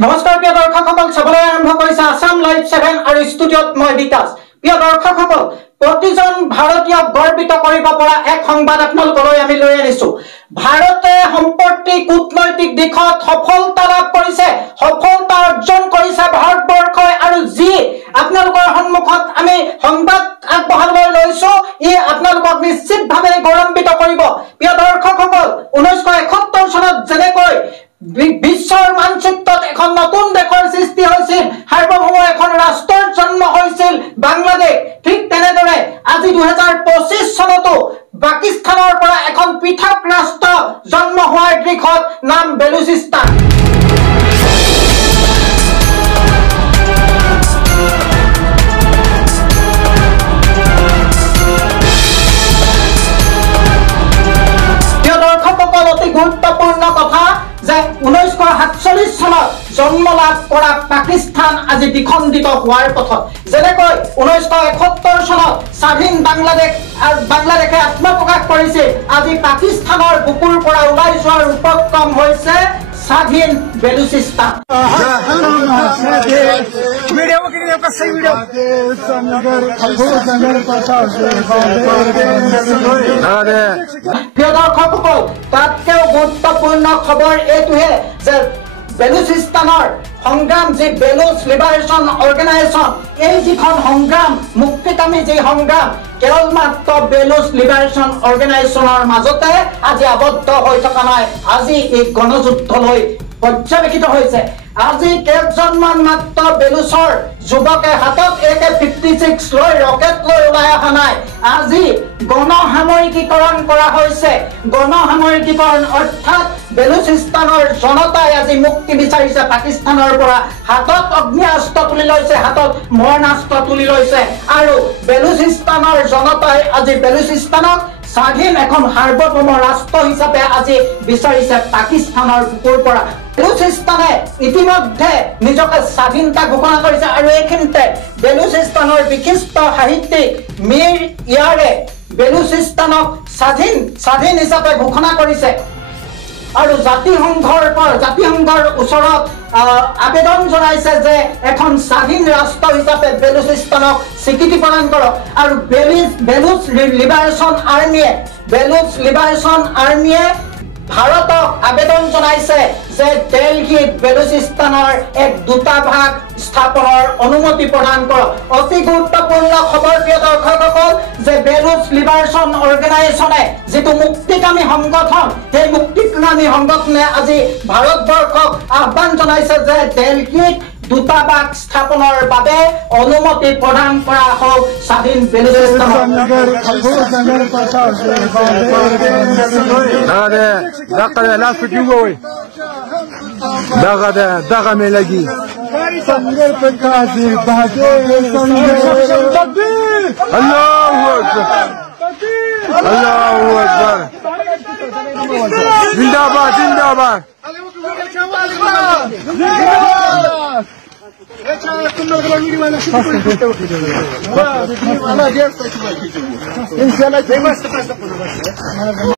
নমস্কাৰ প্ৰিয় দৰ্শকসকল, চাবলৈ আৰম্ভ কৰিছে আসাম লাইভ 7 আৰু ষ্টুডিঅ'ত মই বিকাশ। প্ৰিয় দৰ্শকসকল, প্ৰতিজন ভাৰতীয়ক গৰ্বিত কৰিব পৰা এক সংবাদ আপোনালোকলৈ আমি লৈ আনিছো। ভাৰতে সম্প্ৰতি কূটনৈতিক দিশত সফলতা লাভ কৰিছে, সফলতা অৰ্জন কৰিছে ভাৰতবৰ্ষই, আৰু যি আপোনালোকৰ সন্মুখত আমি সংবাদ আগবঢ়াবলৈ লৈছো, ই আপোনালোকক নিশ্চিতভাৱে গৌৰৱান্বিত কৰিব। প্ৰিয় দৰ্শকসকল, 1971 চনত যেনেকৈ বিশ্বৰ মানচিত্ৰত এখন নতুন দেশৰ সৃষ্টি হৈছিল, সাৰ্বভৌম এখন ৰাষ্ট্ৰৰ জন্ম হৈছিল বাংলাদেশ, ঠিক তেনেদৰে আজি 2025 চনতো পাকিস্তানৰ পৰা এখন পৃথক ৰাষ্ট্ৰ জন্ম হোৱাৰ দিশত নাম বেলুচিস্তান। অতি গুৰুত্বপূৰ্ণ কথা যে 1947 চনত জন্ম লাভ কৰা পাকিস্তান আজি দ্বিখণ্ডিত হোৱাৰ পথত। যেনেকৈ 1971 চনত স্বাধীন বাংলাদেশে আত্মপ্ৰকাশ কৰিছিল, আজি পাকিস্তানৰ বুকুৰ পৰা ওলাই যোৱাৰ উপক্ৰম হৈছে স্বাধীন বেলুচিস্তান। প্ৰিয় দৰ্শকসকল, তাতকৈও গুৰুত্বপূৰ্ণ খবৰ এইটোহে যে বেলুচিস্তানৰ সংগ্ৰাম, যি বেলুচ লিবাৰেশ্যন অৰ্গেনাইজেশ্যন, এই যিখন সংগ্ৰাম, মুক্তিকামী যি সংগ্ৰাম, কেৱল মাত্ৰ বেলুচ লিবাৰেশ্যন অৰ্গেনাইজেশ্যনৰ মাজতে আজি আবদ্ধ হৈ থকা নাই, আজি এই গণযুদ্ধলৈ পৰ্যবেক্ষিত হৈছে। আজি কেইজনমান মাত্ৰ বেলুচৰ যুৱকে হাতত AK-56 লৈ ৰকেট লৈ ওলাই অহা নাই, আজি গণসামৰিকীকৰণ কৰা হৈছে। গণসামৰিকীকৰণ অৰ্থাৎ বেলুচিস্তানৰ জনতাই আজি মুক্তি বিচাৰিছে পাকিস্তানৰ পৰা, হাতত অগ্নিয়াস্ত্ৰ তুলি লৈছে, হাতত মৰণাস্ত্ৰ তুলি লৈছে, আৰু বেলুচিস্তানৰ জনতাই আজি বেলুচিস্তানক স্বাধীন এখন সাৰ্বভৌম ৰাষ্ট্ৰ হিচাপে আজি বিচাৰিছে পাকিস্তানৰ বুকুৰ পৰা। বেলুচিস্তানে ইতিমধ্যে নিজকে স্বাধীনতা ঘোষণা কৰিছে, আৰু এইখিনিতে বেলুচিস্তানৰ বিশিষ্ট সাহিত্যিক মীৰ ইয়াৰে বেলুচিস্তানক স্বাধীন হিচাপে ঘোষণা কৰিছে, আৰু জাতিসংঘৰ ওচৰত আবেদন জনাইছে যে এখন স্বাধীন ৰাষ্ট্ৰ হিচাপে বেলুচিস্তানক স্বীকৃতি প্ৰদান কৰক। আৰু বেলুচ লিবাৰেশ্যন আৰ্মিয়ে ভাৰতক আবেদন জনাইছে যে দিল্লীত বেলুচিস্তানৰ এক দূতাভাস স্থাপনৰ অনুমতি প্ৰদান কৰক। অতি গুৰুত্বপূৰ্ণ খবৰ প্ৰিয় দৰ্শকসকল, যে বেলুচ লিবাৰেশ্যন অৰ্গেনাইজেশ্যনে যিটো মুক্তিকামী সংগঠন, সেই মুক্তিকামী সংগঠনে আজি ভাৰতবৰ্ষক আহ্বান জনাইছে যে দিল্লীত দূতাবাস স্থাপনৰ বাবে অনুমতি প্ৰদান কৰা হওক স্বাধীন বেলুচিস্তানক। जिंदाबाद जिंदाबाद।